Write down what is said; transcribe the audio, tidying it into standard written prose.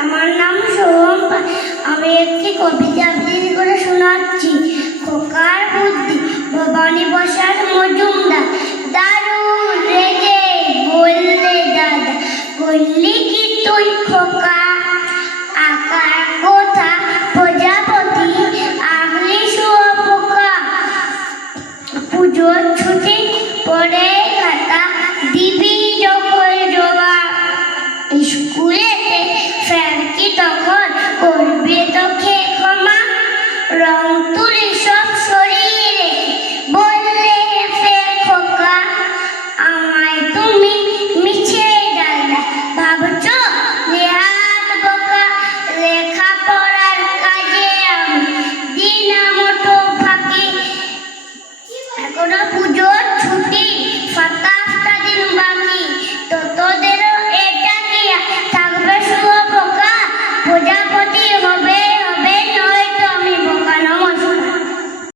আমার নাম সোহম। আমি একটি কবিতা আবৃত্তি করে শোনাচ্ছি। খোকার বুদ্ধি ভবানী প্রসাদ মজুমদার। দারুণ রেগে বললে দাদা, করলি কি তুই খোকা? আকার